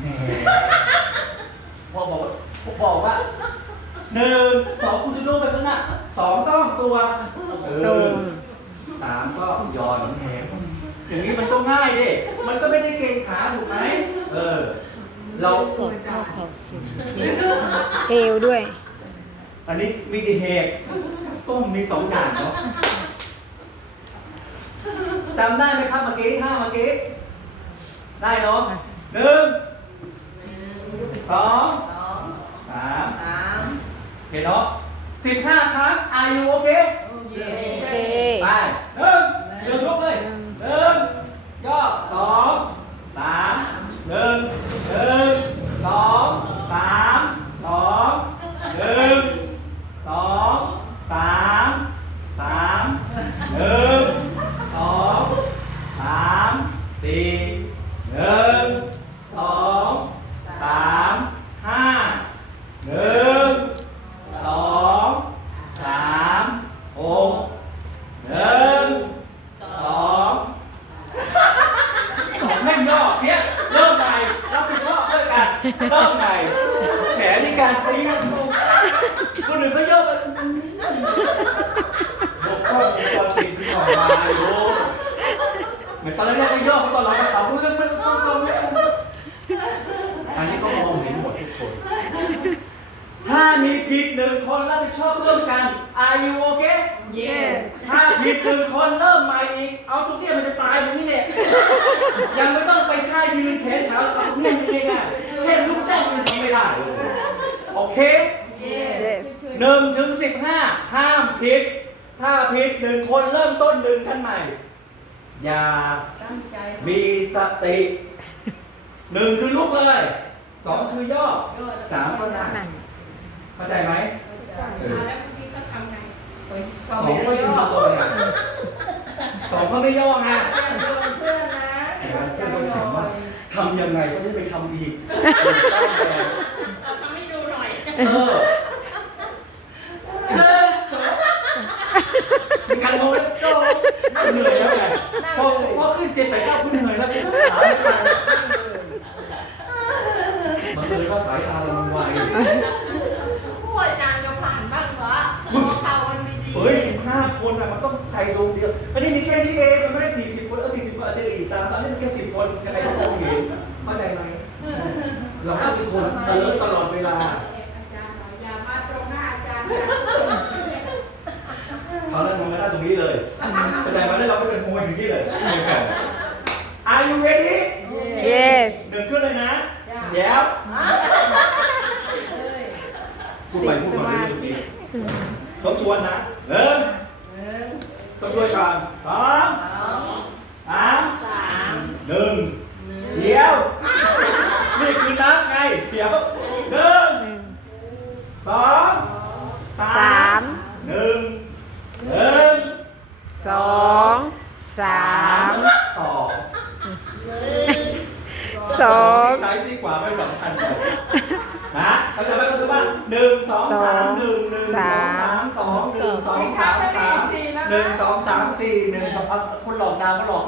แหมพ่อบอกว่าพ่อบอกว่าหนึ่งสองคุณจะลูกไปข้างหน้าสองต้องตัวเอตรองสามก็ย่อหลังแหงอย่างนี้มันก็ง่ายดิมันก็ไม่ได้เกรงขาถูกไหมเออ เราสดเข้าเข่าสิเอวด้วย อันนี้มีดีเหตุต้มมีสองอย่างเนาะจำได้ไหมครับเมื่อกี้ท่าเมื่อกี้ได้เนาะหนึ่ง สองสามเห็นเนาะสิบห้าครั้งอายุโอเค โอเค ไปหนึ่งหนึ่งลุกเลยหนึ่งย่อสองสามหนึ่งหนึ่งสองสามสองหนึ่งสองสามสามหนึ่งสองสามสี่หนึ่งสองสามห้าหนึ่งสองสามหก หนึ่งสองไม่ย่อเพี้ยเริ่มใหม่รับผิดชอบ ด้วยกันเริ่มใหม่แผนในการตีคนอื่นเขาย่อกันบกพร่องวงจรปิดที่ออกมาโยเหมือนตอนแรกเขาย่อเขาตอนเราเขาพูดเรื่องไม่ต้องตรงนี้อันนี้ก็มองเห็นหมดทุกคน ถ้ามีผิดหนึ่งคนรับผิดชอบร่วมกัน Are you okay Yes ถ้าผิดหนึ่งคนเริ่มใหม่อีก เอาตุ๊กเตี้ยมันจะตายแบบนี้เนี่ยยังไม่ต้องไปท่ายืนแขนขาเอาเนี่ยจริงๆอะแค่ลุกได้มันทำไม่ได้เลย โอเค yes หนึ่งถึงสิบห้าห้ามผิด ถ้าผิดหนึ่งคนเริ่มต้นหนึ่งขั้นใหม่ อย่าตั้งใจมีสติหนึ่งคือลุกเลยสองคือย่อสามก็นั่งนั่งเข้าใจไหมเออแล้วบางทีก็ทำไงสองก็ยืนตัวเนี่ยสองเขาไม่ย่อไงเพื่อนนะเพื่อนก็ถามว่าทำยังไงเขาจะไปทำอีก ทำให้ดูหน่อย เออเออมีการโน้ตโจ้เหนื่อยแล้วไงพอพอขึ้นเจ็ดแปเก้าคุณเหนื่อยแล้วขาไม่ไปมันเลยว่าสายตาเรามันไวผู้อาจารย์จะผ่านบ้างวะมอเข่ามันไม่ดีเฮ้ยสิบห้าคนอะมันต้องใจดวงเดียวอันนี้มีแค่นี้เองมันไม่ได้สี่สิบคนเออสี่สิบคนอาจจะอีกตามตอนนี้มันแค่สิบคนยังไงก็มองเห็นเข้าใจไหมเราต้องเป็นคนเออตลอดเวลา อาจารย์อย่ามาตรงหน้าอาจารย์ ตอนนั้นมัน ไม่ได้ตรงนี้เลยเข้าใจไหมแล้วเราก็จะขโมยถึงนี่เลย Are you ready yes หนึ่งขึ้นเลยนะเดี๋ยวพูดไปพูดมาไม่รู้ทบทวนนะหนึ่งต้องช่วยกันสองสามหนึ่งเดี๋ยว นี่คือนับไงเดี๋ยวหนึ่งสองสา สาม ม หนึ่งหนึ่ง สองสาม สอง สองซ้ายซีกขวาไม่สำคัญเลยนะเขาจะไม่ก็คือว่าหนึ่งสองสามหนึ่งหนึ่งสองสามสองหนึ่งสองสามสามหนึ่งสองสามสี่หนึ่งสองคนหลอกดาวก็หลอก